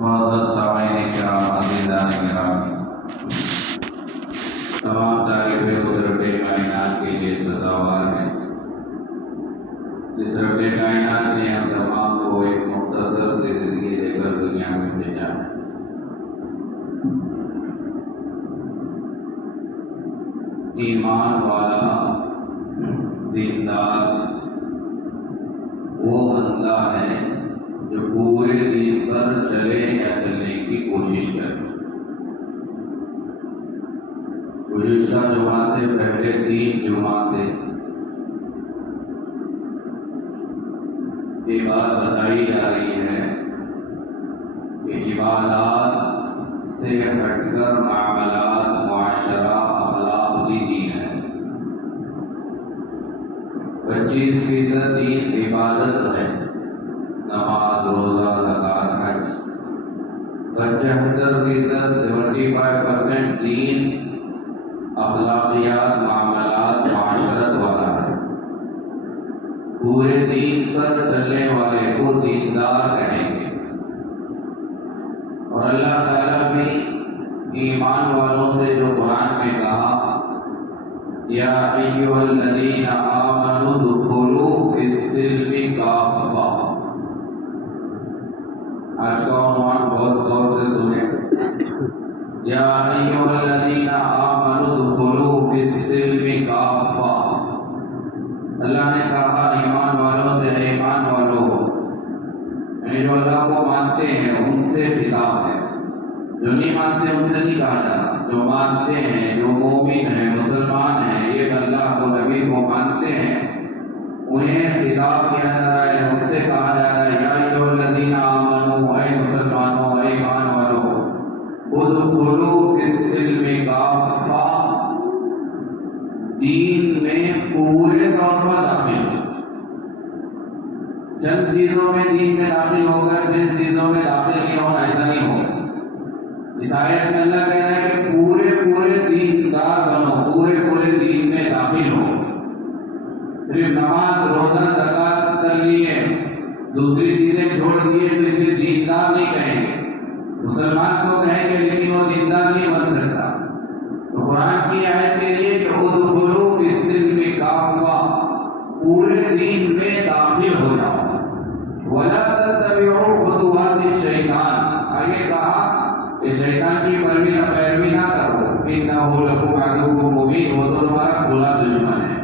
معزز سامعین کرام، عزیزان گرامی، تمام تعریفیں اس رب کائنات کے لیے سزاوار ہیں جس رب کائنات نے ہم تمام کو ایک مختصر سی زندگی دے کر دنیا میں بھیجا ہے۔ ایمان والا دیندار وہ بندہ ہے جو پورے دین پر چلے یا چلنے کی کوشش کرے۔ گزشتہ جمعہ سے پہلے 3 جمعہ سے یہ بات بتائی جا رہی ہے کہ عبادات سے ہٹ کر معاملات، معاشرہ، اخلاق بھی دین ہے۔ 25% دین عبادت ہے، نماز، روزہ، زکوٰۃ، حج۔ 75% 75% دین اخلاقیات، معاملات، معاشرت والا ہے۔ پورے دین پر چلنے والے کو دیندار کہیں گے، اور اللہ تعالیٰ بھی ایمان والوں سے جو قرآن میں کہا یا ایھا الذین آمنوا ادخلوا فی السلم کافہ، آج کا عنوان بہت غور سے سنیں، یا ایھا الذین آمنوا ادخلوا فی السلم کافہ۔ اللہ نے کہا ایمان والوں سے، ایمان والوں، یعنی جو اللہ کو مانتے ہیں ان سے خطاب ہے۔ جو نہیں مانتے ان سے نہیں کہا جا رہا، جو مانتے ہیں، جو مومن ہیں، مسلمان ہیں، ایک اللہ کو، نبی کو مانتے ہیں، انہیں خطاب کیا جا رہا ہے، ان سے کہا جا رہا ہے یا ایھا الذین آمنوا، اے مسلمانوں، اے ایمان والوں، ادخلوا فی السلم کافہ، دین میں پورے طور پر داخل ہو۔ چند چیزوں میں دین میں داخل ہو کر جن چیزوں میں داخل نہیں ہونا، ایسا نہیں ہوگا۔ اس آیت میں اللہ کہہ رہا ہے کہ پورے دیندار بنو، پورے دین میں داخل ہو۔ صرف نماز، روزہ، زکوٰۃ کر لیے، دوسری چیزیں چھوڑ دیے تو اسے دیندار نہیں کہیں گے۔ مسلمان کو کہیں گے لیکن وہ دیندار نہیں بن سکتا۔ تو قرآن کی آیت کے لیے کہ ادخلوا فی السلم کافہ، پورے دین میں داخل ہو جاؤ۔ ولا تتبعوا خطوات الشیطان، آگے کہا کہ شیطان کی پیروی نہ کرو، انہ لکم عدو مبین، وہ تو تمہارا کھلا دشمن ہے۔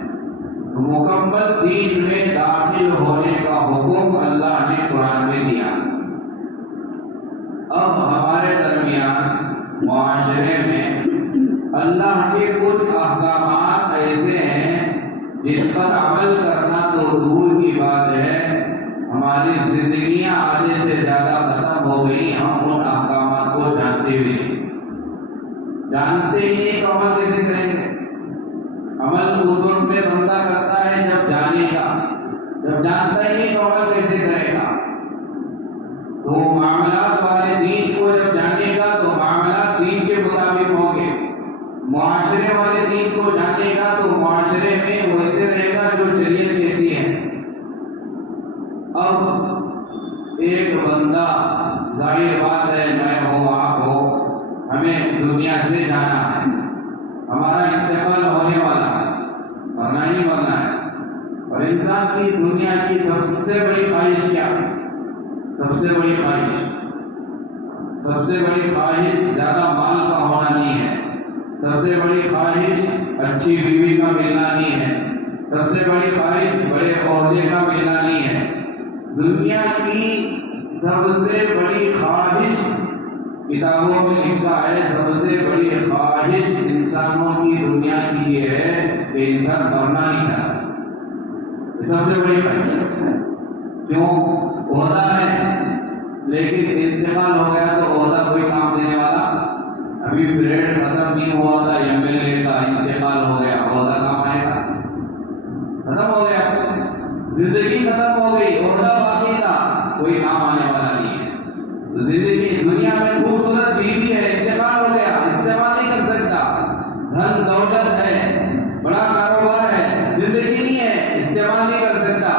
مکمل دین میں داخل ہونے کا حکم اللہ نے قرآن میں دیا۔ اب ہمارے درمیان معاشرے میں اللہ کے کچھ احکامات ایسے ہیں جن پر عمل کرنا تو دور کی بات ہے، ہماری زندگیاں آدھے سے زیادہ ختم ہو گئی، ہم ان احکامات کو جانتے بھی جانتے ہی نہیں تو عمل کیسے کریں گے؟ عمل اس وقت میں بندہ کرتا ہے جب جانے گا، جب جانتا ہی نہیں تو عمل کیسے کرے گا؟ تو معاملات والے دین کو جب جانے گا تو معاملات دین کے مطابق ہوں گے، معاشرے والے دین کو جانے گا تو معاشرے میں ویسے رہے گا جو شریعت کہتی ہے۔ اب ایک بندہ، ظاہر بات ہے میں ہو آپ ہو، ہمیں دنیا سے جانا ہے، ہمارا انتقال ہونے والا ہے، مرنا ہی مرنا ہے۔ اور انسان کی دنیا کی سب سے بڑی خواہش کیا ہے؟ سب سے بڑی خواہش زیادہ مال کا ہونا نہیں ہے، سب سے بڑی خواہش اچھی بیوی کا ملنا نہیں ہے، سب سے بڑی خواہش بڑے عہدے کا ملنا نہیں ہے۔ دنیا کی سب سے بڑی خواہش، کتابوں میں لکھا ہے، سب سے بڑی خواہش انسانوں کی دنیا کی یہ ہے کہ انسان مرنا نہیں چاہتا۔ یہ سب سے بڑی خواہش کیوں؟ عہدہ ہے لیکن انتقال ہو گیا تو عہدہ کوئی کام دینے والا، ابھی پیریڈ ختم نہیں ہوا تھا ایم ایل اے کا، انتقال ہو گیا، عہدہ کام آئے گا؟ ختم ہو گیا، زندگی ختم ہو گئی، عہدہ باقی تھا، کوئی کام آنے والا نہیں ہے۔ زندگی دنیا میں خوبصورت بیوی ہے، انتقال ہو گیا، استعمال نہیں کر سکتا، دھن دولت ہے، بڑا کاروبار ہے، زندگی نہیں ہے، استعمال نہیں کر سکتا۔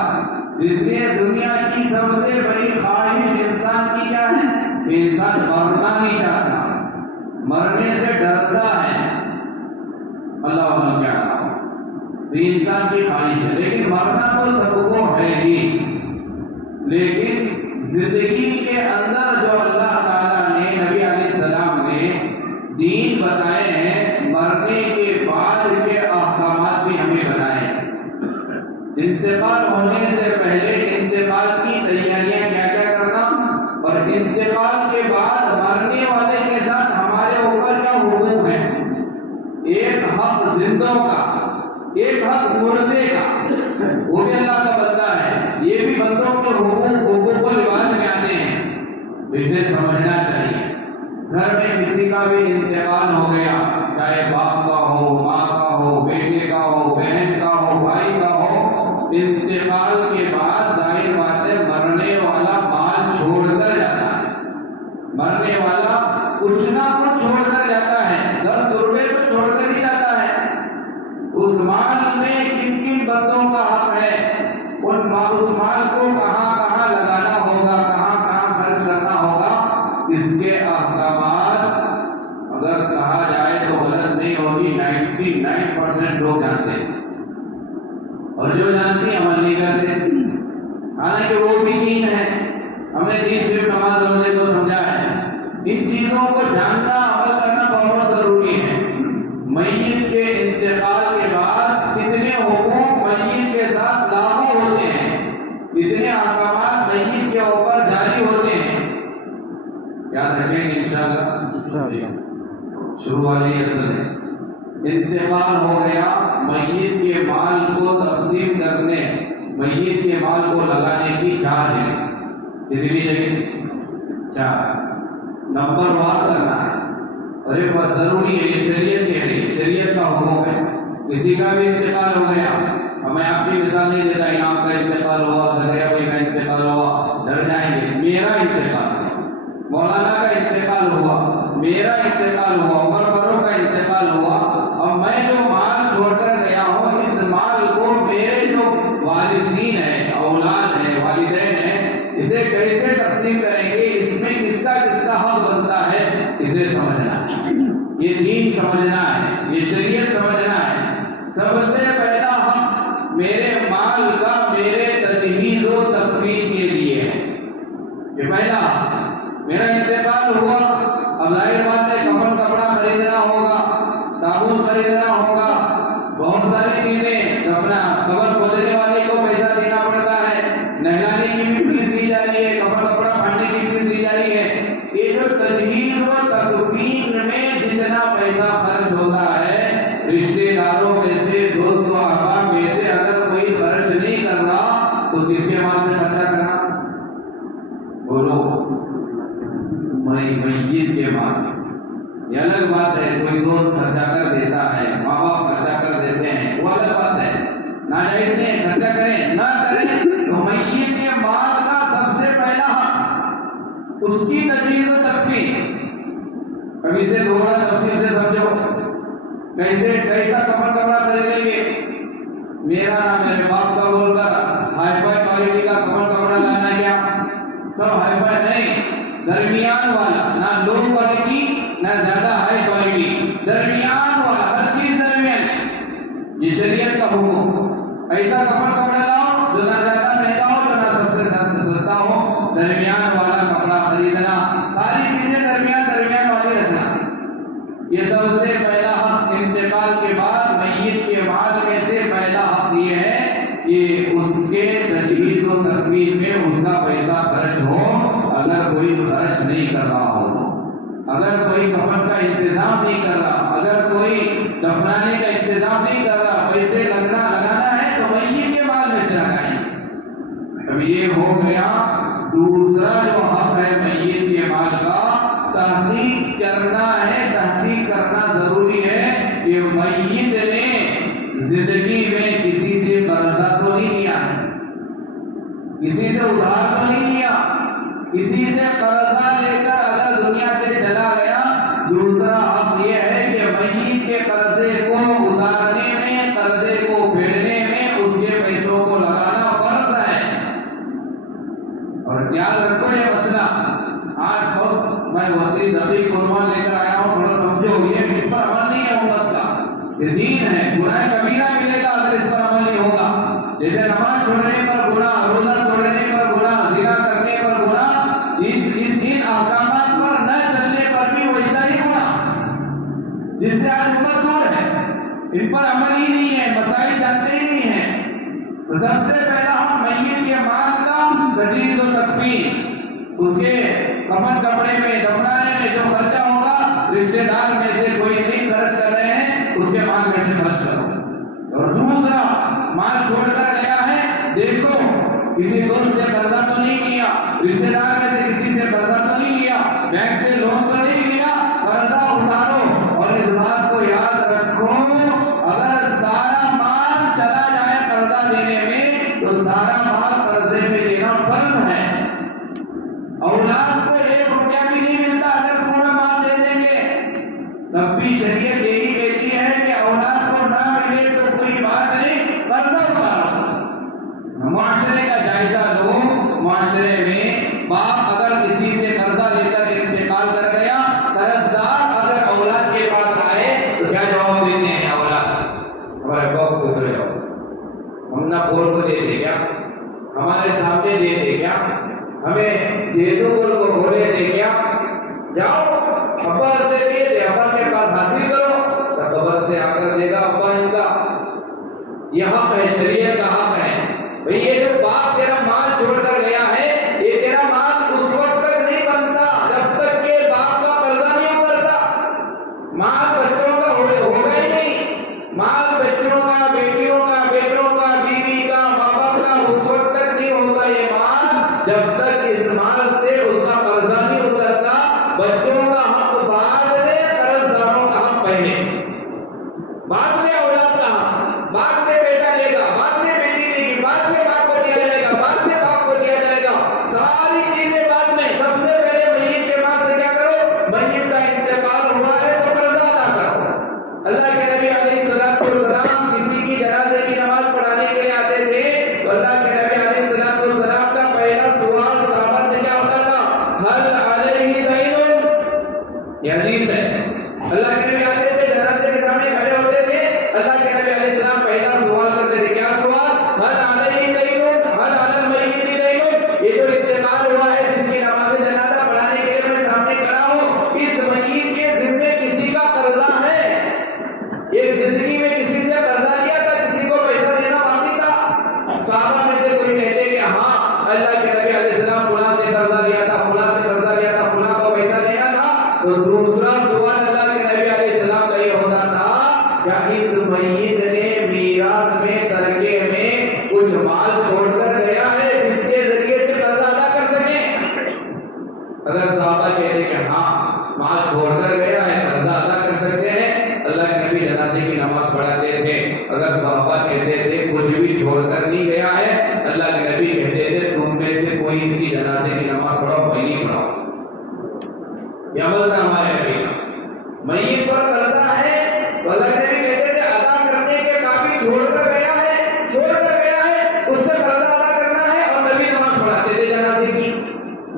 اس لیے دنیا کی سب سے بڑی خواہش انسان کی کیا ہے؟ کہ انسان مرنا نہیں چاہتا، مرنے سے ڈرتا ہے، اللہ عنہ کیا کہا، یہ انسان کی خواہش ہے، لیکن مرنا تو سب کو ہے ہی، لیکن زندگی کے اندر جو اللہ تعالیٰ نے نبی علیہ السلام نے دین بتائے ہیں، مرنے کے بعد کے احکامات بھی ہمیں بتائے ہیں۔ انتقال ہونے سے پہلے انتقال کی تیاریاں کیا کیا کرنا، اور انتقال کے بعد مرنے والے کے ساتھ ہمارے اوپر کیا حقوق ہیں، ایک حق زندوں کا، ایک حق مردے کا، وہ بھی اللہ کا بندہ ہے، یہ بھی بندوں کے حقوق و لباس میں آتے ہیں، اسے سمجھنا چاہیے۔ گھر میں کسی کا بھی انتقال ہو گیا، چاہے باپ کا ہو، ماں کا ہو، بیٹے کا ہو، بہن کا ہو، بھائی کا ہو، انتقال کے بعد ظاہر بات ہے مرنے والا مال چھوڑ کر جاتا ہے، مرنے والا کچھ نہ کچھ چھوڑ کر جاتا ہے، 10 روپے تو چھوڑ کر ہی جاتا ہے۔ اس مال میں کن کن بندوں کا حق ہے، اس مال کو کہاں کہاں لگانا ہوگا، کہاں کہاں خرچ کرنا ہوگا، اس کے احکامات اگر کہا جائے تو غلط نہیں ہوگی، 99% لوگ جانتے ہیں، اور جو جانتے ہیں عمل نہیں کرتے، حالانکہ وہ بھی دین ہے۔ ہم نے دین صرف نماز روزے کو سمجھا ہے، ان چیزوں کو جاننا، عمل کرنا بہت ضروری ہے۔ میت کے انتقال کے بعد کتنے حقوق میت کے ساتھ لاگو ہوتے ہیں، کتنے احکامات میت کے اوپر جاری ہوتے ہیں، یاد رکھیں گے انشاءاللہ۔ شروع والی اصل ہے، انتقال ہو گیا، میت کے مال کو تقسیم کرنے، میت کے مال کو لگانے کی 4 ہے، کتنی جگہ 4، نمبر وار کرنا ہے، اور یہ بہت ضروری ہے، یہ شریعت کے لیے، شریعت کا حکم ہے۔ کسی کا بھی انتقال ہو گیا، میں آپ کی مثال نہیں دیتا، امام کا انتقال ہوا، زکریا بھائی کا انتقال ہوا، ڈر جائیں گے، میرا انتقال ہے، مولانا کا انتقال ہوا، میرا انتقال ہوا، عمر فاروق کا انتقال ہوا، اب میں جو مال چھوڑ کر گیا ہوں، اس مال کو میرے جو وارثین ہیں، اولاد ہیں، والدین ہیں، اسے کیسے تقسیم کریں گے، اس میں کس کا حق بنتا ہے، اسے سمجھنا ہے، یہ دین سمجھنا ہے، یہ شریعت سمجھنا ہے۔ سب سے پہلا حق میرے مال کا میرے تجہیز و تکفین کے لیے ہے، یہ پہلا حق۔ میرا انتقال ہوا، اب ظاہر بات ہے کفن کپڑا خریدنا ہوگا، صابن خریدنا ہوگا، بہت ساری چیزیں، اپنا قبر کھودنے والے کو پیسہ دینا پڑتا ہے، نہلانے کی بھی فیس دی جا رہی ہے، کفن کپڑا پہننے کی فیس دی جا رہی ہے۔ یہ جو تجہیز و تکفین میں جتنا پیسہ خرچ ہوتا ہے، رشتے داروں میں سے، دوست و احباب میں سے اگر کوئی خرچ نہیں کر رہا تو کس کے مال سے خرچہ کرنا، بولو، میت کے مال سے۔ یہ الگ بات ہے، کوئی دوست خرچہ کر دیتا ہے، ماں باپ خرچہ کر دیتے ہیں، وہ الگ بات ہے، ناجائز نہیں، خرچہ کریں نہ کریں، تو میت کے مال کا سب سے پہلا حق اس کی تجہیز و تکفین۔ اب اسے تھوڑا تفصیل سے سمجھو، کیسا کفن کپڑا خریدیں گے، میرا نہ میرے باپ کا بول کر ہائی فائی کوالٹی کا کفن کپڑا لانا، کیا سب ہائی فائی نہیں، درمیان والا، نہ لو کوالٹی نہ زیادہ ہائی کوالٹی، درمیان والا، ہر چیز درمیان، یہ شریعت کا حکم۔ ایسا کفن کپڑا لاؤ جو نہ زیادہ مہنگا ہو، جو نہ سب سے سستا ہو، درمیان والا کپڑا خریدنا، ساری چیزیں درمیان والی رکھنا، یہ سب سے پہلا حق۔ انتقال کے بعد میت کے مال میں سے پہلا حق یہ ہے کہ اس کے تجہیز و تکفین میں اس کا پیسہ خرچ ہو، اگر کوئی خرچ نہیں کر رہا ہو، اگر کوئی کفن کا انتظام نہیں کر رہا، اگر کوئی دفنانے کا انتظام نہیں کر رہا، پیسے لگانا ہے تو میت کے مال میں سے لگائیں۔ اب یہ ہو گیا۔ دوسرا جو حق ہے میت کے مال کا، تحقیق کرنا ہے، تحقیق کرنا ضروری ہے کہ میت نے زندگی میں کسی سے قرضہ تو نہیں لیا، کسی سے ادھار تو نہیں لیا، کسی سے قرضہ لے کر اگر دنیا سے چلا گیا، دوسرا حق یہ ہے کہ میت کے قرضے کو اتارنے میں، قرضے کو پھیرنے میں اس کے پیسوں کو لگانا فرض ہے۔ اور یاد رکھو یہ مسئلہ آج بہت میں وسیع دقیق عنوان لے کر آیا ہوں، تھوڑا سمجھو. یہ اس پر عمل نہیں ہے امت کا، یہ دین ہے. گناہ کبیرہ ملے گا اگر اس پر عمل نہیں ہوگا. جیسے نماز چھوڑنے پر گناہ، روزہ توڑنے پر گناہ، زنا کرنے پر گناہ، ان احکامات پر نہ چلنے پر بھی ویسا ہی گناہ، جس سے آج امت دور ہے. ان پر عمل ہی نہیں ہے، مسائل جانتے ہی نہیں ہیں. تو سب سے پہلا ہم میت کے مال کا تجہیز و تکفین، اس کے کفن کپڑے میں دفنانے میں جو خرچہ ہوگا رشتے دار میں سے کوئی نہیں خرچ کر رہے ہیں، اس کے مال میں سے خرچ کرو. اور دوسرا، مال چھوڑ کر گیا ہے، دیکھو کسی دوست سے قرضہ تو نہیں لیا، رشتے دار میں سے کسی سے قرضہ تو نہیں لیا، بینک سے لون تو نہیں لیا، قرضہ اتارو. اور اس بات کو یاد رکھو، اگر سارا مال چلا جائے قرضہ دینے میں تو سارا مال قرضے میں دینا فرض ہے. اولاد کو 1 روپیہ بھی نہیں ملتا اگر پورا مال دے دیں گے، تب بھی شریعت یہی کہتی ہے کہ اولاد کو نہ ملے تو کوئی بات نہیں، قرضہ اتارو. معاشرے کا جائزہ لو. معاشرے میں باپ اگر کسی سے قرضہ لے کر انتقال کر گیا، قرضدار اگر اولاد کے پاس آئے تو کیا جواب دیتے ہیں اولاد؟ ہمارے باپ کو چلے جاؤ، ہم نہ بول کو دے دے کیا، ہمارے سامنے دے دے کیا، ہمیں دے دو بول کو بولے دے کیا، جاؤ ابا سے لیے دے، ابا کے پاس حاصل کرو. قبر سے آ کر دے گا ابا ان کا. یہ حق ہے، شریعت کا حق ہے. بھئی یہ جو باپ تیرا مال چھوڑ کر گیا ہے، یہ تیرا مال اس وقت تک نہیں بنتا جب تک کہ باپ کا قرضہ نہیں اترتا. مال بچوں کا ہوگا ہی نہیں. مال بچوں کا، بیٹیوں کا، بیٹوں کا، بیوی کا، ماں باپ کا اس وقت تک نہیں ہوگا یہ مال جب تک اس مال سے اس کا قرضہ نہیں اترتا. بچوں کا حق بعد میں، قرض داروں کا حق پہلے. بعد میں اولاد کا حق، بعد میں بیٹا لے گا، بعد میں بیٹی لے گی، بعد میں باپ کو دیا جائے گا، بعد میں باپ کو دیا جائے گا. ساری چیزیں بعد میں. سب سے پہلے میت کے مال سے کیا کرو؟ میت کا انتقال ہوا ہے تو قرضہ ادا کرو. اللہ کے نبی علیہ السلام کسی کی جنازے کی نماز پڑھانے کے لیے آتے تھے تو اللہ کے نبی علیہ السلام کا پہلا سوال صحابہ سے کیا ہوتا تھا؟ حل علیہ دین. یہ حدیث ہے. اللہ کے نبی آتے تھے، جنازے کے سامنے کھڑے ہوتے تھے، اللہ کے نبی علیہ السلام پہلا سوال کرتے تھے. کیا سوال؟ حل علیہ دین، حل علی المیت دین. یہ جو انتقال ہوا ہے، جس کی نماز جنازہ پڑھانے کے لیے میں سامنے کھڑا ہوں، اس میت کے ذمے کسی کا قرضہ ہے؟ ایک زندگی میں کسی سے قرضہ لیا تھا، کسی کو پیسہ دینا باقی تھا؟ صحابہ میں سے کوئی کہتے کہ ہاں اللہ کے نبی علیہ السلام فلاں سے قرضہ لیا تھا، فلاں سے قرضہ لیا تھا، فلاں کو پیسہ دینا تھا. تو دوسرا سوال اللہ کے نبی علیہ السلام کا یہ ہوتا تھا، کیا اس میت نے میراث میں، ترکے میں کچھ مال چھوڑ کر گیا ہے جس کے ذریعے سے قرضہ ادا کر سکے؟ اگر صحابہ کہتے کہ ہاں مال چھوڑ کر گیا ہے، قرضہ ادا کر سکتے ہیں، اللہ کے نبی جنازے کی نماز پڑھاتے تھے. اگر صحابہ کہتے تھے کچھ بھی چھوڑ کر نہیں گیا ہے، اللہ کے نبی کہتے تھے تم میں سے کوئی اس کی جنازے کی نماز پڑھاؤ، میں نہیں پڑھاؤ. یہ عمل تھا ہمارے نبی کا. میت پر قرضہ ہے تو اللہ کے نبی کہتے تھے ادا کرنے کے کافی، چھوڑ کر گیا ہے اس سے قرضہ ادا کرنا ہے، اور نبی نماز پڑھاتے تھے جنازے کی.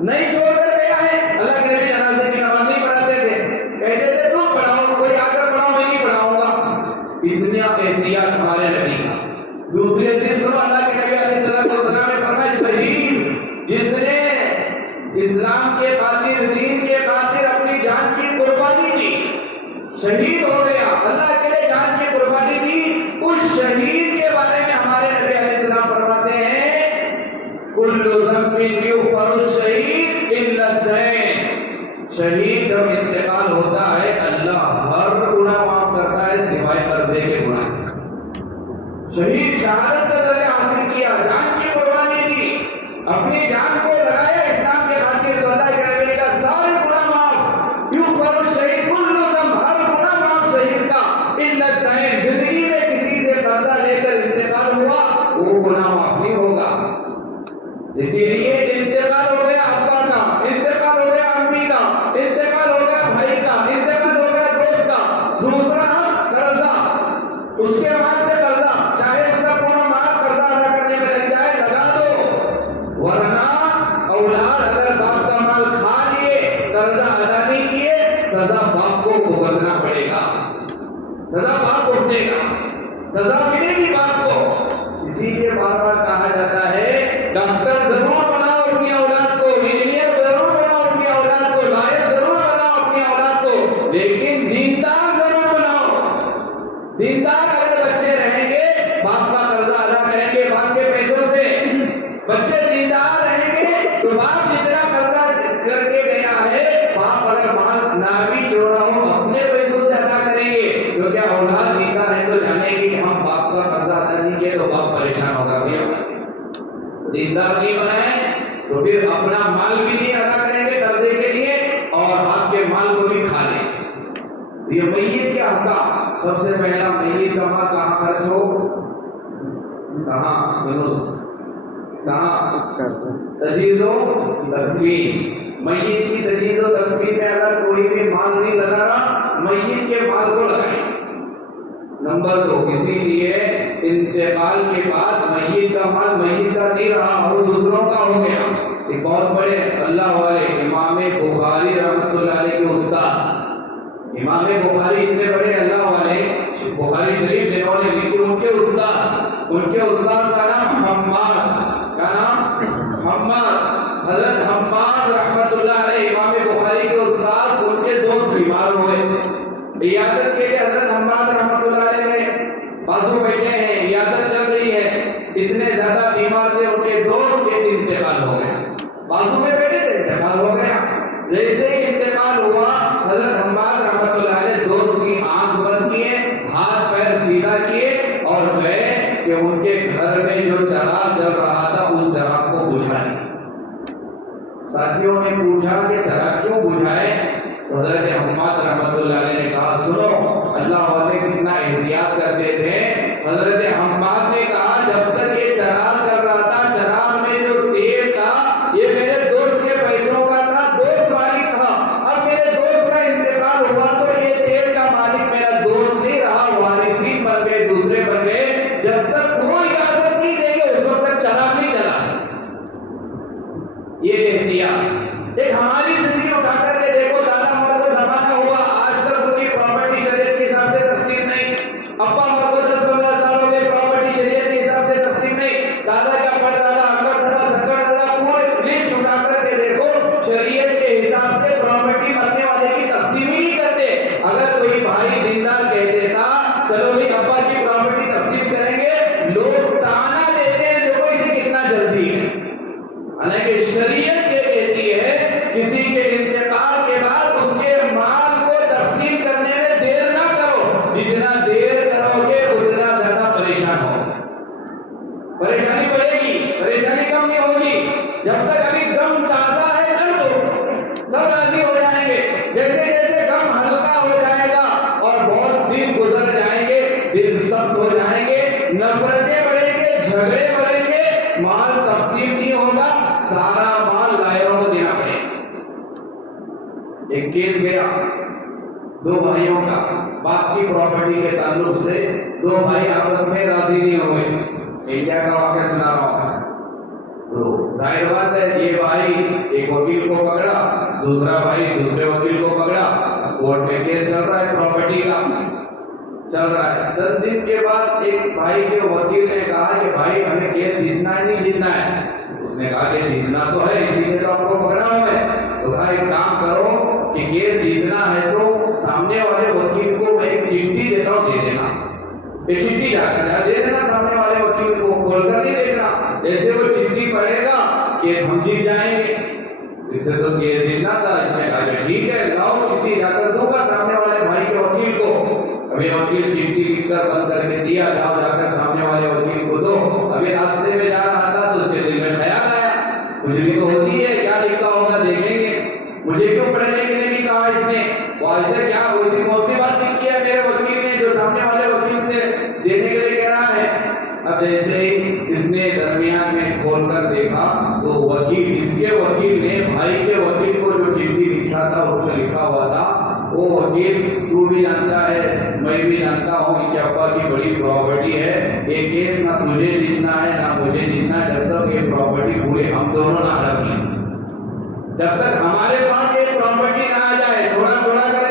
نہیں چھوڑ کر گیا ہے، اللہ کے نبی جنازے کی نماز نہیں پڑھاتے تھے، کہتے تھے تم پڑھاؤ، کوئی آ کر پڑھاؤ، میں نہیں پڑھاؤں گا. اتنا احتیاط ہمارے نبی کا. دوسری حدیث سنو، اللہ کے نبی علیہ السلام نے فرمایا شہید جس نے اسلام کے خاطر، دین کے خاطر اپنی جان کی قربانی دی، شہید ہو گیا، اللہ کے لیے جان کی قربانی دی، اس شہید کے بارے میں ہمارے نبی علیہ السلام فرماتے ہیں کل ذنب یغفر الشہید الا الدین. شہید جب انتقال ہوتا ہے اللہ ہر گناہ معاف کرتا ہے سوائے قرضے کے گناہ. شہید شہادت کا درجہ حاصل کیا، جان کی قربانی دی، اپنی جان کو لگایا اسلام کے خاطر، تو اللہ کے نبی کا سارے گناہ معاف. یغفر الشہید کل ذنب، ہر گناہ معاف شہید کا، الا الدین. زندگی میں کسی سے قرضہ لے کر انتقال ہوا وہ گناہ معاف نہیں ہوگا. اسی لیے انتقال ہو گیا ابا کا، انتقال ہو گیا امی کا، انتقال ہو گیا بھائی کا، انتقال ہو گیا دوست کا، دوسرا قرضہ، اس کے بعد سے قرضہ، چاہے اس کا پورا مال قرضہ ادا کرنے میں لگ جائے، لگا دو. ورنہ اولاد اگر سزا باپ کو بھگتنا پڑے گا، سزا باپ بھگتے گا، سزا ملے گی باپ کو۔ اسی لیے بار بار کہا جاتا ہے ڈاکٹر ضرور بناؤ اپنی اولاد کو، انجینئر ضرور بناؤ اپنی اولاد کو، لائر ضرور بناؤ اپنی اولاد کو، لیکن دیندار ضرور بناؤ۔ دیندار اگر بچے رہیں گے باپ کا قرضہ ادا کریں گے باپ کے پیسوں سے، بچے دیندار رہیں گے تو باپ جتنا قرضہ کر کے گیا ہے باپ اگر مال نہ بھی چھوڑا ہو اپنے پیسوں سے ادا کریں گے، کیونکہ اولاد دیندار ہے تو جانیں گے کہ ہم باپ کا قرضہ ادا نہیں کیے تو باپ پریشان ہوگا۔ دیندار نہیں بنائے تو پھر اپنا مال بھی نہیں ادا کریں گے قرضے کے لیے اور باپ کے مال کو بھی کھا لیں گے۔ یہ میت کیا حقا، سب سے پہلا میت کا مال کہاں خرچ ہو، کہاں تجہیز و تکفین۔ میت کی تجہیز و تکفین میں اگر کوئی بھی مال نہیں لگا رہا میت کے مال کو لگائیں۔ نمبر 2، اسی لیے انتقال کے بعد میت کا مال میت کا نہیں رہا وہ دوسروں کا ہو گیا۔ ایک بہت بڑے اللہ والے امام بخاری رحمۃ اللہ علیہ کے استاد، امام بخاری اتنے بڑے اللہ والے، بخاری شریف جنہوں نے لکھی ان کے استاد کا نام حماد، کیا نام؟ حماد۔ حضرت حماد رحمۃ اللہ علیہ امام بخاری کے استاد، ان کے دوست بیمار ہوئے، عیادت کے لیے حضرت حماد رحمۃ اللہ علیہ نے بازو بیٹھے ہیں، عیادت چل رہی ہے، اتنے زیادہ بیمار تھے ان کے دوست کے انتقال ہو گیا، بازو میں بیٹھے تھے انتقال ہو گیا۔ جیسے ہی انتقال ہوا حضرت حماد رحمۃ اللہ علیہ دوست کی آنکھ بند کیے، ہاتھ پیر سیدھا کیے اور گئے کہ ان کے گھر میں جو چراغ جل رہا تھا اس چراغ کو بجھائے۔ ساتھیوں نے پوچھا کہ چراغ کیوں بجھائے؟ حضرت حماد رحمۃ اللہ علیہ نے کہا سنو، اللہ والے کتنا احتیاط کرتے تھے۔ حضرت حماد نے کہا جب تک یہ چراغ چل رہا تھا چراغ میں جو تیل تھا یہ میرے دوست کے پیسوں کا تھا، دوست مالک تھا، اب میرے دوست کا انتقال ہوا تو یہ تیل کا مالک میرا دوست نہیں رہا، وارثین بن گئے، دوسرے بن گئے، جب تک وہ اجازت نہیں دیں گے اس وقت تک چراغ نہیں جلا سکتے۔ یہ احتیاط ایک ہماری زندگی اٹھا کر کے دیکھو، دادا مر کو زمانہ ہوا آج تک ان کی پراپرٹی شریعت کے حساب سے تقسیم نہیں، ابا مر کو 10-15 سال ہو گئے پراپرٹی شریعت کے حساب سے تقسیم نہیں، دادا کا پردادا اکڑ دادا سکڑ دادا پورے لسٹ اٹھا کر کے دیکھو شریعت کے حساب سے پراپرٹی مرنے والے کی تقسیم ہی نہیں کرتے۔ اگر کوئی بھائی دیندار کہہ دیتا چلو بھائی ابا کی پراپرٹی تقسیم کریں گے، لوگ تانا دیتے ہیں دیکھو اسے کتنا جلدی ہے، حالانکہ شریعت یہ کہتی ہے کسی کے انتقال کے بعد اس کے مال کو تقسیم کرنے میں دیر نہ کرو، جتنا دیر کرو گے اتنا زیادہ پریشان ہو، پریشانی بڑھے گی، پریشانی کم نہیں ہوگی۔ جب تک ابھی غم تازہ ہے کر دو، سب راضی ہو جائیں گے، جیسے جیسے غم ہلکا ہو جائے گا اور بہت دن گزر جائیں گے، دل سخت ہو جائیں گے، نفرتیں بڑھیں گے، جھگڑے بڑھیں گے، مال تقسیم نہیں ہوگا، سارا مال لائروں کو دینا پڑے گا۔ ایک کیس گیا دو بھائیوں کا، باپ کی پراپرٹی کے تعلق سے دو بھائی آپس میں راضی نہیں ہوئے، انڈیا کا واقعہ سنا رہا ہوں۔ تو ظاہر بات ہے یہ بھائی ایک وکیل کو پکڑا، دوسرا بھائی دوسرے وکیل کو پکڑا، کورٹ میں کیس چل رہا ہے، پراپرٹی کا چل رہا ہے۔ چند دن کے بعد ایک بھائی کے وکیل نے کہا کہ بھائی ہمیں کیس جیتنا ہے نہیں جیتنا ہے؟ اس نے کہا کہ جیتنا تو ہے اسی لیے تو آپ کو پکڑا ہوں میں۔ تو کہا ایک کام کرو کہ کیس جیتنا ہے تو سامنے والے وکیل کو میں ایک چٹھی دیتا ہوں، دے دینا، ایک چٹھی جا کر دے دینا سامنے والے وکیل کو، کھول کر نہیں دیکھنا، جیسے وہ چٹھی پڑھے گا کیس ہم جیت جائیں گے۔ اسے تو کیس جیتنا تھا، اس نے کہا کہ ٹھیک ہے لاؤ چٹھی جا کر دوں گا سامنے والے بھائی کے وکیل کو۔ ابھی وکیل چٹھی لکھ کر بند کر کے دیا، جاؤ جا کر سامنے والے وکیل کو دو۔ ابھی راستے میں جا رہا تھا تو اس کے دل میں خیال آیا کچھ بھی تو ہوتی ہے، کیا لکھا ہوگا دیکھیں گے، مجھے کیوں پڑھنے کے لیے نہیں کہا اس نے، وہ ایسے کیا ویسی کون سی بات لکھی ہے میرے وکیل نے جو سامنے والے وکیل سے دینے کے لیے کہہ رہا ہے۔ اب جیسے ہی اس نے درمیان میں کھول کر دیکھا تو وکیل، اس کے وکیل نے بھائی کے وکیل کو جو چٹھی لکھا تھا اس میں لکھا ہوا تھا، وہ وکیل تو بھی جانتا ہے میں بھی جانتا ہوں کہ ابا کی بڑی پراپرٹی ہے، یہ کیس نہ تجھے جیتنا ہے نہ مجھے جیتنا ہے، جب تک یہ پراپرٹی پورے ہم دونوں نہ ہڑپ لیں، جب تک ہمارے پاس یہ پراپرٹی نہ آ جائے، تھوڑا تھوڑا کر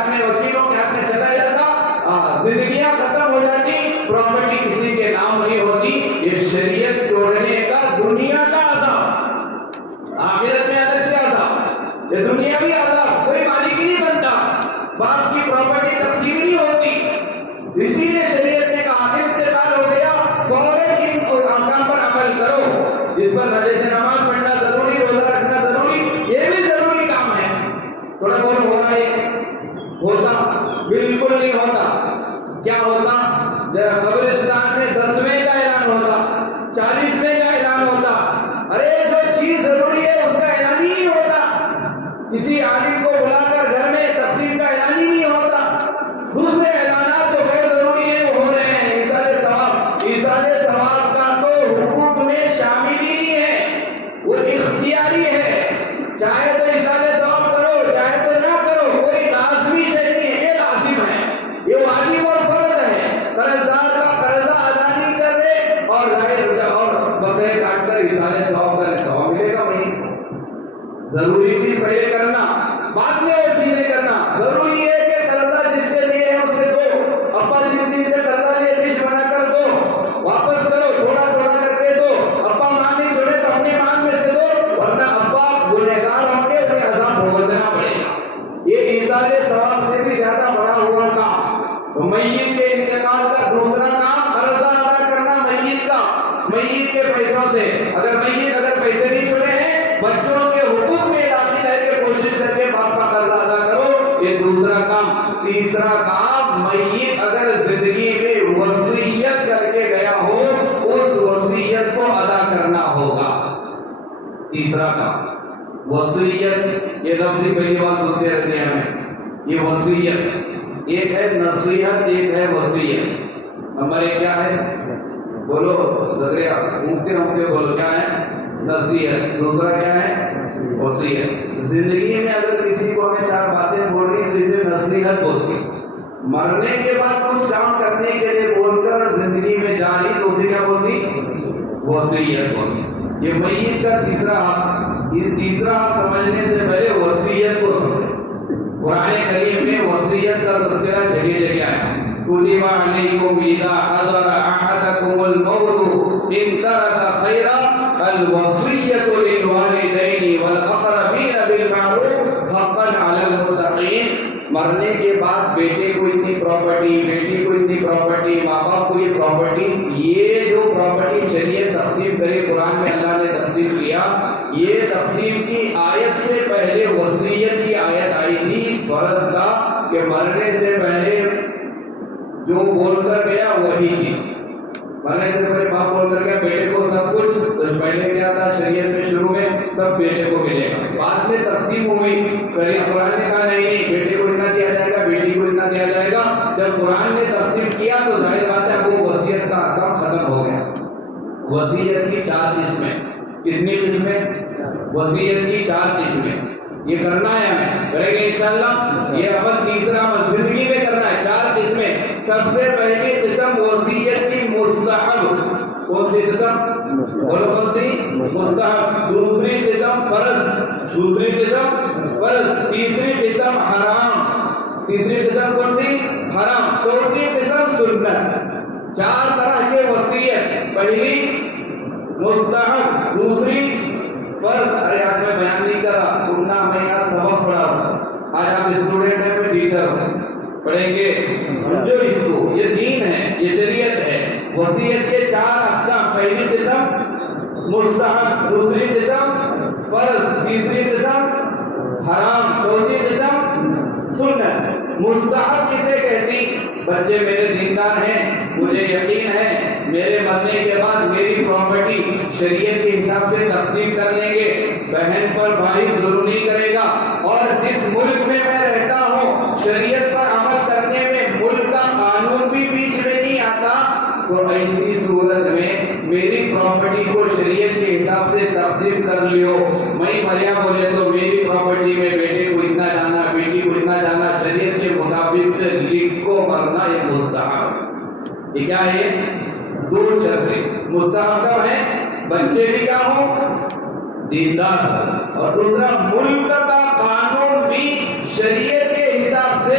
ہاتھ میں, وکیلوں کے ہاتھ میں چلا جاتا, زندگیاں ختم ہو جاتی, پراپرٹی کسی کے نام نہیں ہوتی. یہ شریعت توڑنے کا دنیا کا عذاب, آخرت میں الگ سے عذاب, یہ دنیا بھی عذاب. کوئی مالک ہی نہیں بنتا, باپ کی پراپرٹی تقسیم نہیں ہوتی. اسی لیے شریعت نے کہا انتقال ہو گیا فوراً ان احکام پر عمل کرو. جس پر جیسے نماز پڑھنا ضروری, روزہ رکھنا ضروری, یہ بھی ضروری کام ہے. تھوڑا بہت ہو رہا ہے, ہوتا بالکل نہیں ہوتا. کیا ہوتا, قبرستان میں 10ویں کا اعلان ہوتا, 40ویں کا اعلان ہوتا. ارے جو چیز ضروری ہے اس کا اعلان ہی نہیں ہوتا. کسی عالم کو بلا کر گھر میں تقسیم کا اعلان ہی نہیں ہوتا. دوسرے اعلانات جو غیر ضروری ہیں وہ ہو رہے ہیں. ایصال ثواب, ایصال ثواب کا تو حقوق میں شامل ہی نہیں ہے, وہ اختیاری ہے. چاہے تو ایصال ثواب کرو, چاہے تو نہ کرو, کوئی لازمی شے نہیں ہے. یہ لازم ہے, یہ واجب اور فرض ہے. قرضدار کا قرضہ ادا نہیں کر رہے اور بکرے کاٹ کر ایصال ثواب کا ثواب ملے گا وہیں. ضروری چیز پہلے کرنا, بعد میں وہ چیزیں کرنا. ضروری ہے کہ قرضہ جس سے لیے ہیں اس سے دو. ابا جن دن سے قرضہ لیے ڈش بنا کر دو, واپس کرو, تھوڑا تھوڑا کر کے دو. ابا مان نہیں چھوڑے تو اپنے مان میں سے دو, ورنہ ابا گنہگار ہوں گے, انہیں عذاب بھگتنا پڑے گا. یہ ایصال ثواب سے بھی زیادہ بڑا ہوا کام. تو میت کے انتقال کا دوسرا کام قرضہ ادا کرنا میت کا, میت کے پیسوں سے. اگر پیسے نہیں چھوڑے ہیں, بچوں کے حقوق میں داخل ہے کہ کوشش کر کے باپ کا قرضہ ادا کرو, یہ دوسرا کام. تیسرا کام, میت اگر زندگی میں وصیت کر کے گیا ہو اس وصیت کو ادا کرنا ہوگا. تیسرا کام وصیت. یہ لفظ پہلی بار سنتے رہتے ہیں ہمیں, یہ وصیت. ایک ہے نصیحت, ایک ہے وصیت. ہمارے کیا ہے, بولو زکریا, اونگتے بولو, کیا ہے نصیحت, دوسرا کیا ہے وصیت. زندگی میں اگر کسی کو ہمیں 4 باتیں بول رہی تو اسے نصیحت بولتی. مرنے کے بعد کچھ کام کرنے کے لیے بول کر زندگی میں جا رہی تو اسے کیا بولتی, وصیت بولتی. یہ میت کا تیسرا حق. اس تیسرا حق سمجھنے سے پہلے وصیت کو سمجھیں. قرآن کریم میں وصیت کا تذکرہ جگہ جگہ ہے. كتب عليكم إذا حضر أحدكم الموت إن ترك خيرا الوصية للوالدين والأقربين بالمعروف حقا على المتقين. مرنے کے بعد بیٹے کو اتنی پراپرٹی, بیٹی کو اتنی پراپرٹی, ماں باپ کو یہ پراپرٹی. یہ جو پراپرٹی شریعت تقسیم کرے, قرآن میں اللہ نے تقسیم کیا. یہ تقسیم کی آیت سے پہلے وصیت کی آیت آئی تھی فرض کا, کہ مرنے سے پہلے جو بول کر گیا وہی چیز. مرنے سے پہلے باپ بول کر گیا بیٹے کو سب کچھ, تو پہلے کیا تھا شریعت میں شروع میں سب بیٹے کو ملے گا. بعد میں تقسیم ہوئی, قرآن نے کہا نہیں, بیٹے کو اتنا دیا جائے گا, بیٹی کو اتنا دیا جائے گا. جب قرآن نے تقسیم کیا تو ظاہر بات ہے وہ وصیت کا حکم ختم ہو گیا. وصیت کی 4 قسمیں. کتنی قسمیں؟ وصیت کی 4 قسمیں. یہ کرنا ہے ہمیں, کریں گے انشاءاللہ. یہ عمل تیسرا عمل زندگی میں کرنا ہے. 4 قسمیں. سب سے پہلی قسم وصیت کی مستحب. کون سی قسم؟ بولو کون سی؟ مستحب. دوسری قسم فرض. دوسری قسم فرض. تیسری قسم حرام. تیسری قسم کون سی؟ حرام. چوتھی قسم سنت. 4 طرح کے وصیت. پہلی مستحب, دوسری فرض. ارے آج میں بیان نہیں کرا, پورنا میں یہاں سبق پڑھا ہوں. آج آپ اسٹوڈنٹ ہیں, میں ٹیچر ہوں, پڑھیں گے, سمجھو اس کو. یہ دین ہے, یہ شریعت ہے. وصیت کے 4 اقسام. پہلی قسم مستحب, دوسری قسم فرض, تیسری قسم حرام, چوتھی قسم سنت. مستحب کسے کہتی؟ بچے میرے دیندار ہیں, مجھے یقین ہے میرے مرنے کے بعد میری پراپرٹی شریعت کے حساب سے تقسیم کر لیں گے, بہن پر بھائی ظلم نہیں کرے گا, اور جس ملک میں میں رہتا ہوں شریعت پر عمل کرنے میں ملک کا قانون بھی بیچ میں نہیں آتا, تو ایسی صورت میں میری پراپرٹی کو شریعت کے حساب سے تقسیم کر لیو. میں مریا بولے تو میری پراپرٹی میں بیٹے کو اتنا جانا, بیٹی کو اتنا جانا, شریعت کے مطابق سے لکھ کو مرنا. یہ مستحب. یہ کیا ہے؟ 2 شرطیں. مستحب کب ہے؟ بچے بھی کیا ہو, دیندار, اور دوسرا ملک کا قانون بھی شریعت کے حساب سے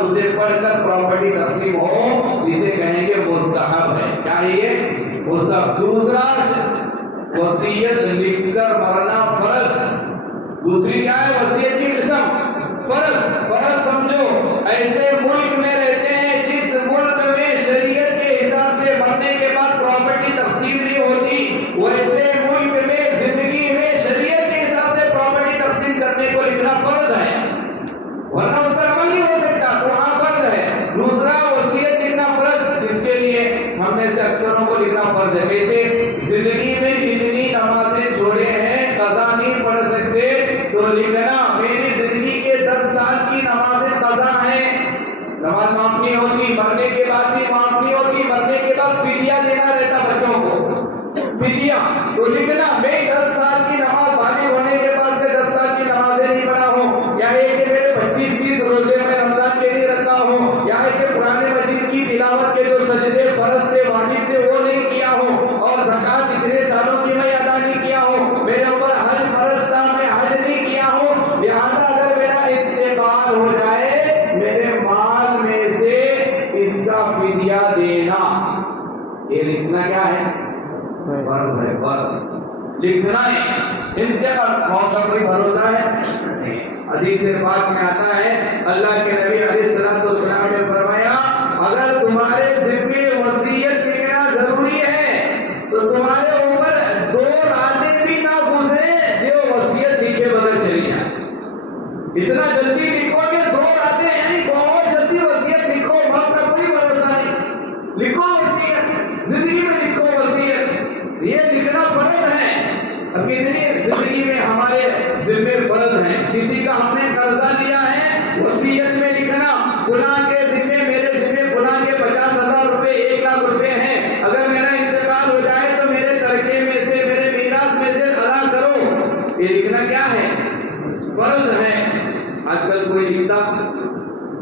بعد اسے پڑھ کر پراپرٹی تقسیم ہو، جسے کہیں گے مستحب ہے. کیا ہے یہ؟ مستحب. دوسرا وصیت لکھ کر مرنا فرض. دوسری کیا ہے؟ وصیت کی قسم فرض. فرض سمجھو ایسے ملک میں رہتے ہیں جس ملک میں شریعت کے حساب سے مرنے کے بعد پراپرٹی تقسیم نہیں ہوتی، ویسے ملک میں زندگی میں شریعت کے حساب سے پراپرٹی تقسیم کرنے کو لکھنا فرض ہے، ورنہ اس پر عمل نہیں ہو سکتا. تو وہاں فرض ہے. دوسرا وصیت لکھنا فرض، اس کے لیے ہم میں سے اکثروں کو لکھنا فرض ہے. کیسے؟ زندگی میں کتنی نمازیں چھوڑے ہیں، قضا نہیں پڑھ سکتے، تو لکھنا میری زندگی کے 10 سال کی نمازیں قضا ہیں، نماز معاف نہیں ہوتی، مرنے کے بعد بھی معاف نہیں ہوتی، مرنے کے بعد فدیہ دینا رہتا بچوں کو، فدیہ. تو لکھنا میں 10 سال کی نماز بالغ ہونے کے بعد سے 10 سال کی نمازیں نہیں پڑھا ہوں، یا ہے کہ میرے 25-30 روزے میں رمضان کے نہیں رکھا ہوں، یا ہے کہ قرآن مجید کی تلاوت کے جو سجدے فرض تھے واجب تھے وہ نہیں کیا ہوں، اور زکوٰۃ اتنے سالوں کی میں ادا نہیں کیا ہوں، میرے اوپر حج فرض تھا میں حج نہیں کیا ہوں، لہٰذا اگر میرا انتقال ہو جائے میرے مال میں سے اس کا فدیہ دینا. یہ لکھنا کیا ہے؟ فرض ہے. فرض لکھنا ہے. انتقال موت کا کوئی بھروسہ ہے؟ حدیث پاک میں آتا ہے اللہ کے نبی علیہ الصلوۃ والسلام نے فرمایا اگر تمہارے ذمے وصیت لکھنا ضروری ہے تو تمہارے اوپر 2 راتیں بھی نہ گزرے جو وصیت لکھے بغیر چلی جائے. اتنا جلدی لکھو گے 2 راتیں، یعنی بہت جلدی وصیت لکھو، موت کا کوئی بھروسہ نہیں. لکھو وصیت، زندگی میں لکھو وصیت. یہ لکھنا فرض ہے. اب کتنی زندگی میں ہمارے ذمے فرض ہیں. کسی کا ہم نے قرضہ لیا ہے، وصیت میں لکھنا فلاں کے ذمے، میرے ذمے فلاں کے 50,000 روپے 1 لاکھ روپے ہیں، اگر میرا انتقال ہو جائے تو میرے ترکے میں سے میرے میراث میں سے ادا کرو. یہ لکھنا کیا ہے؟ فرض ہے. آج کل کوئی لکھتا؟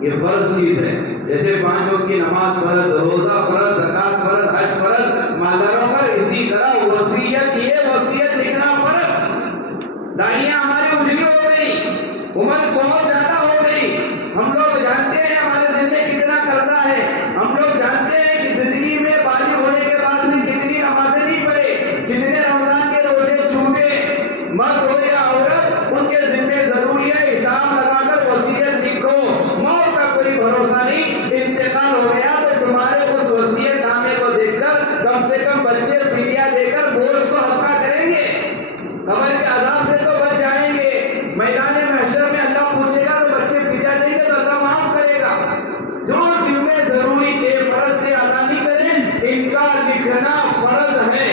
یہ فرض چیز ہے. جیسے 5 وقت کی نماز فرض، روزہ فرض، زکات فرض، حج فرض مالداروں پر، اسی طرح وصیت، یہ وصیت لکھنا فرض. داڑیاں ہماری اجلی ہو گئی، عمر بہت زیادہ ہو گئی، ہم لوگ جانتے ہیں ہمارے ذمہ کتنا قرضہ ہے، ہم لوگ جانتے ہیں کہ زندگی میں بالغ ہونے کے بعد سے کتنی نمازیں نہیں پڑھے، کتنے رمضان کے روزے چھوٹے. مرد ہو یا عورت ان کے ذمہ ضروری ہے حساب لگا کر وصیت لکھو. موت کا کوئی بھروسہ نہیں، انتقال ہو گیا تو تمہارے اس وصیت نامے کو دیکھ کر کم سے کم بچے فدیہ دے کر بوجھ کو ہلکا کریں گے، قبر کے عذاب سے تو بچ جائیں گے. میدان محشر میں اللہ پوچھے گا تو بچے فدیہ دیں گے تو اللہ معاف کرے گا. جو ذمے ضروری تھے فرض تھے ادا نہیں کریں، ان کا لکھنا فرض ہے،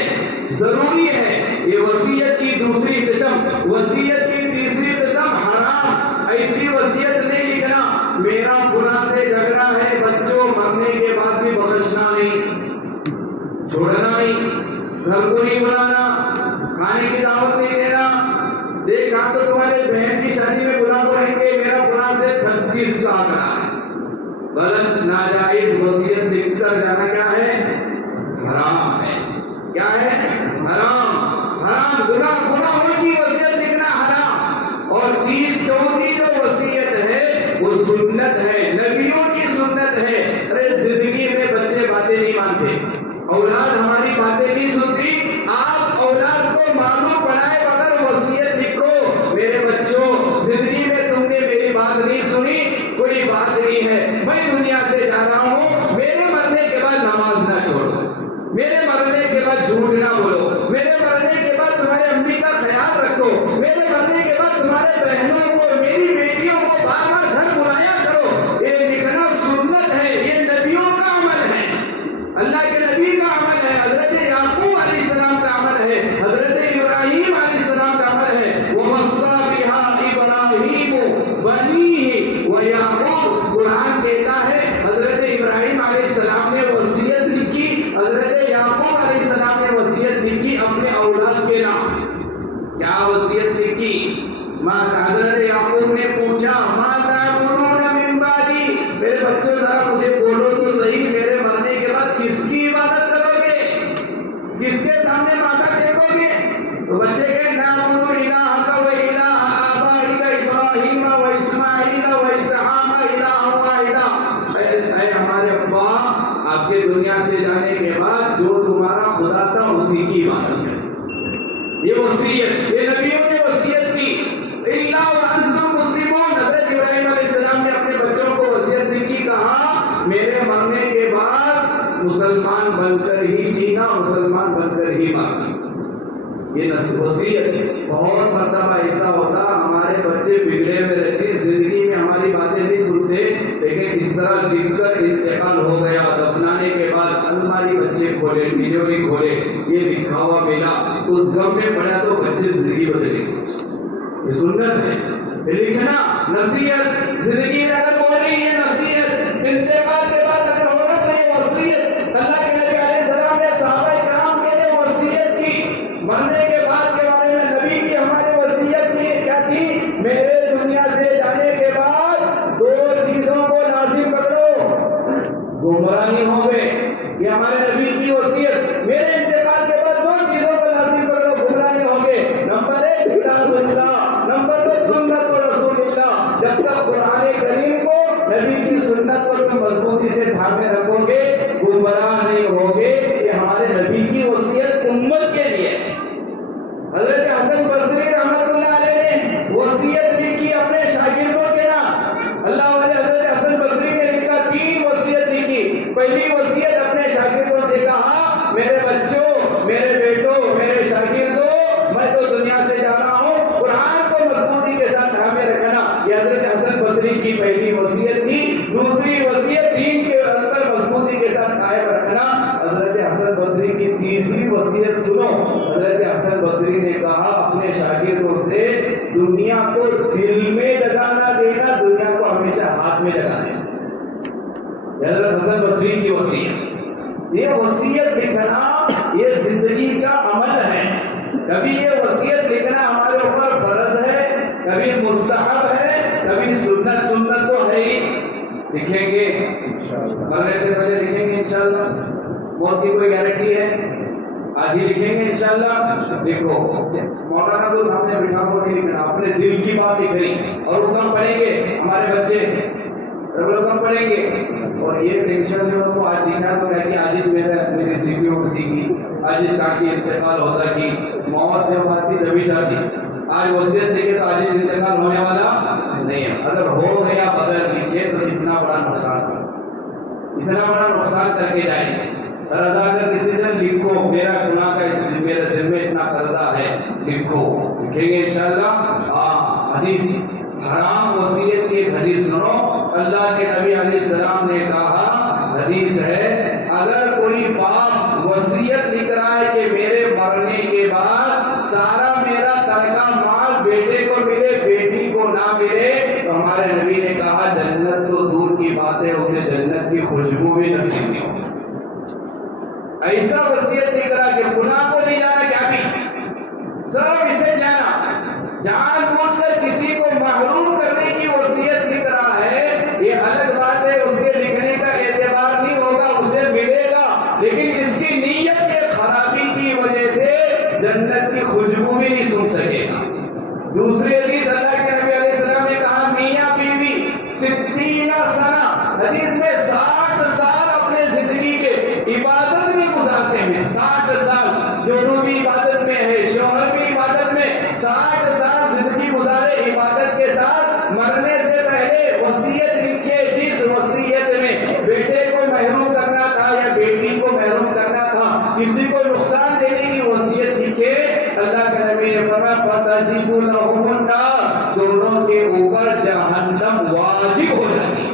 ضروری ہے. یہ وصیت کی دوسری قسم. وصیت کی تیسری قسم حرام. ایسی وصیت نہیں لکھنا میرا فلاں سے جھگڑا ہے، بچوں مرنے کے بعد بھی بخشنا نہیں، چھوڑنا نہیں، گھر کو نہیں بلانا، کھانے کی دعوت نہیں دینا. دیکھ ہاں تو تمہارے بہن کی شادی میں بلا کو رہیں گے، میرا فلاں سے 36 کا آنکڑا ہے. غلط ناجائز وصیت لکھ کر جانا کیا ہے؟ حرام ہے. کیا ہے؟ حرام. حرام گناہوں کی وصیت لکھنا حرام. اور 30-34 جو وصیت ہے وہ سنت ہے، نبیوں کی سنت ہے. ارے زندگی میں بچے باتیں نہیں مانتے، اولاد ہماری باتیں نہیں سنتی. آپ اولاد کو معلوم بنائے بغیر وصیت لکھو میرے بچوں زندگی میں تم نے میری بات نہیں سنی، کوئی بات نہیں ہے، میں دنیا سے جا رہا ہوں، میرے مرنے کے بعد نماز نہ چھوڑو، میرے مرنے کے بعد جھوٹ نہ بولو، میرے مرنے کے بعد تمہارے امی کا خیال رکھو، میرے مرنے کے بعد تمہارے بہنوں کو، میری بیٹیوں کو بار بار گھر بلایا کرو. یہ لکھنا سنت ہے، یہ نبیوں کا عمل ہے، اللہ کے نبی کا عمل ہے، حضرت یعقوب علیہ السلام کا عمل ہے، حضرت ابراہیم علیہ السلام کا عمل ہے. وَوَصَّىٰ بِهَا إِبْرَاهِيمُ بَنِيهِ وَيَعْقُوبُ. قرآن کہتا ہے حضرت ابراہیم علیہ السلام نے وصیت لکھی، حضرت یعقوب علیہ السلام نے وصیت لکھی اپنے اولاد کے نام. کیا وصیت لکھی؟ حضرت یعقوب نے پوچھا مَا تَعْبُدُونَ مِن بَعْدِي. میرے بچوں ذرا مجھے بولو تو صحیح، میرے مرنے کے بعد کس کی عبادت کرو گے، کس کے سامنے ماتھا ٹیکو گے؟ تو بچے کہے نعبد الہک و الہ آبائک ابراہیم و اسماعیل و اسحاق الہ واحدہ. تمہارے ابا آپ کے دنیا سے جانے کے بعد جو تمہارا خدا تھا اسی کی عبادت کرو. یہ وصیت، یہ نبیوں نے وصیت کی. اللہ وانتم مسلمون. حضرت ابراہیم علیہ السلام نے اپنے بچوں کو وصیت دی کی، کہا میرے مرنے کے بعد مسلمان بن کر ہی جینا، مسلمان بن کر ہی مرنا. یہ وصیت. بہت مرتبہ ایسا ہوتا ہمارے بچے بگڑے ہوئے رہتے، زندگی میں ہماری باتیں نہیں سنتے، لیکن اس طرح لکھ کر انتقال ہو گیا، دفنانے کے بعد الماری بچے کھولے، تجوری کھولے، یہ لکھا ہوا ملا، اس غم میں پڑا تو بچے زندگی بدلے. یہ سنت ہے لکھنا، نصیحت. زندگی میں اگر ہو رہی ہے نصیحت، انتقال کے بعد اگر ہو رہا تو یہ وصیت. اللہ کے نبی علیہ السلام نے صحابہ کرام کے لیے وصیت کی. مرنے کے بعد کے بارے میں نبی کی ہمارے وصیت کی کیا تھی؟ میرے دنیا سے جانے کے بعد دو چیزوں کو لازم پکڑو، گمراہ نہیں ہو گئے. یہ ہمارے نبی کی وصیت. میرے انتقال کے بعد دو چیزوں کو لازم پکڑو، گمراہ نہیں ہو گئے. نمبر 1 کتاب اللہ، نمبر 2 سنت رسول اللہ. جب تک قرآن کریم کو، نبی کی سنت کو تم مضبوطی سے تھامے رکھو گے، گمراہ نہیں ہوگے. یہ ہمارے نبی کی وصیت امت کے لیے. حضرت حسن بصری رحمۃ اللہ علیہ نے وصیت لکھی اپنے شاگردوں کے نام. اللہ والے حضرت حسن بصری نے لکھا 3 وصیت لکھی. پہلی وصیت اپنے شاگردوں سے کہا میرے بچوں، میرے بیٹوں، میرے شاگردوں، میں تو دنیا سے جا رہا ہوں، قرآن کو مضبوطی کے ساتھ تھامے رکھنا. یہ حضرت حسن بصری کی پہلی وصیت تھی. دوسری وصیت دین کے اندر مضبوطی کے ساتھ قائم رکھنا. حضرت حسن بصری کی تیسری وصیت سنو. حضرت حسن بصری نے کہا اپنے شاگردوں سے دنیا کو دل میں جگہ نہ دینا، دنیا کو ہمیشہ ہاتھ میں جگہ دینا. حضرت حسن بصری کی وصیت. یہ وصیت لکھنا یہ زندگی کا عمل ہے. کبھی یہ وصیت لکھنا ہمارے اوپر فرض ہے، کبھی مستحب ہے، کبھی سنت. سنت تو ہے ہی. لکھیں گے مرنے سے پہلے لکھیں گے انشاءاللہ. موت کی کوئی گارنٹی ہے؟ آج ہی لکھیں گے انشاءاللہ. دیکھو مولانا کو سامنے بٹھا کر نہیں لکھنا، اپنے دل کی بات لکھنی. اور وہ کم پڑھیں گے ہمارے بچے، کم پڑھیں گے. اور یہ ٹینشن جو ان کو آج دکھا تو کہتے ہیں آج میری سیکھیوں اٹھتی کی، آج کہاں کی انتقال ہوتا کی. موت جب آتی تبھی جاتی. آج وصیت لکھے تو آج انتقال ہونے والا نہیں ہے. اگر ہو گیا بغیر لکھے تو اتنا بڑا نقصان کر کے جائیں گے. قرضہ اگر کسی سے لکھو میرا گناہ کا میرے ذمہ میں اتنا قرضہ ہے، لکھو. لکھیں گے انشاءاللہ. حدیث حرام وصیت کی حدیث سنو. اللہ کے نبی علیہ السلام نے کہا، حدیث ہے، اگر کوئی باپ وصیت لکھ رہا ہے کہ میرے مرنے کے بعد سارا میرا ترکہ مال بیٹے کو ملے، بیٹی کو نہ ملے، تو ہمارے نبی نے کہا جنت تو دور کی بات ہے، اسے جنت کی خوشبو بھی نصیب نہیں ہوگی. ایسا وصیت لکھ رہا کہ فلاں کو نہیں جانا، کیا بھی سب اسے جانا. جان بوجھ کر کسی کو محروم کرنے کی وصیت لکھ رہا ہے، یہ الگ بات ہے، اس کے لکھنے کا اعتبار نہیں ہوگا، اسے ملے گا. لیکن اس کی نیت کے خرابی کی وجہ سے جنت کی خوشبو بھی نہیں سن سکے گا. دوسری حدیث اللہ کے نبی علیہ السلام نے کہا میاں بیوی 60 سنہ، حدیث میں 60 سال اپنے زندگی کے عبادت میں گزارتے ہیں. 60 سال جو بھی عبادت میں ہے، شوہر بھی عبادت میں، 60 سال زندگی گزارے عبادت کے ساتھ. مرنے سے پہلے وصیت لکھے، جس وصیت میں بیٹے کو محروم کرنا تھا یا بیٹی کو محروم کرنا تھا، کسی کو نقصان دینے کی وصیت لکھے. اللہ کے نبی نے فرمایا فتجب لهم النار، دونوں کے اوپر جہنم واجب ہو جاتی ہے،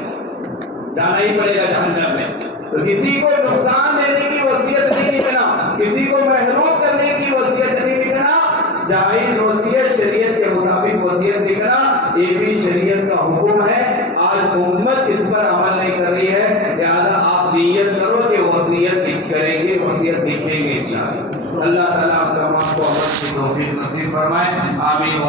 جانا ہی پڑے گا جہنم میں. تو کسی کو نقصان دینے کی وصیت نہیں لکھنا، کسی کو محروم کرنے کی وصیت نہیں لکھنا. جائز وصیت شریعت کے مطابق وصیت لکھنا یہ بھی شریعت کا حکم ہے. آج امت اس پر عمل نہیں کر رہی ہے، لہذا آپ نیت کرو کہ وصیت کریں گے، وصیت لکھیں گے انشاءاللہ. اللہ تعالیٰ آپ تمام کو عمل کی توفیق نصیب فرمائے. آمین.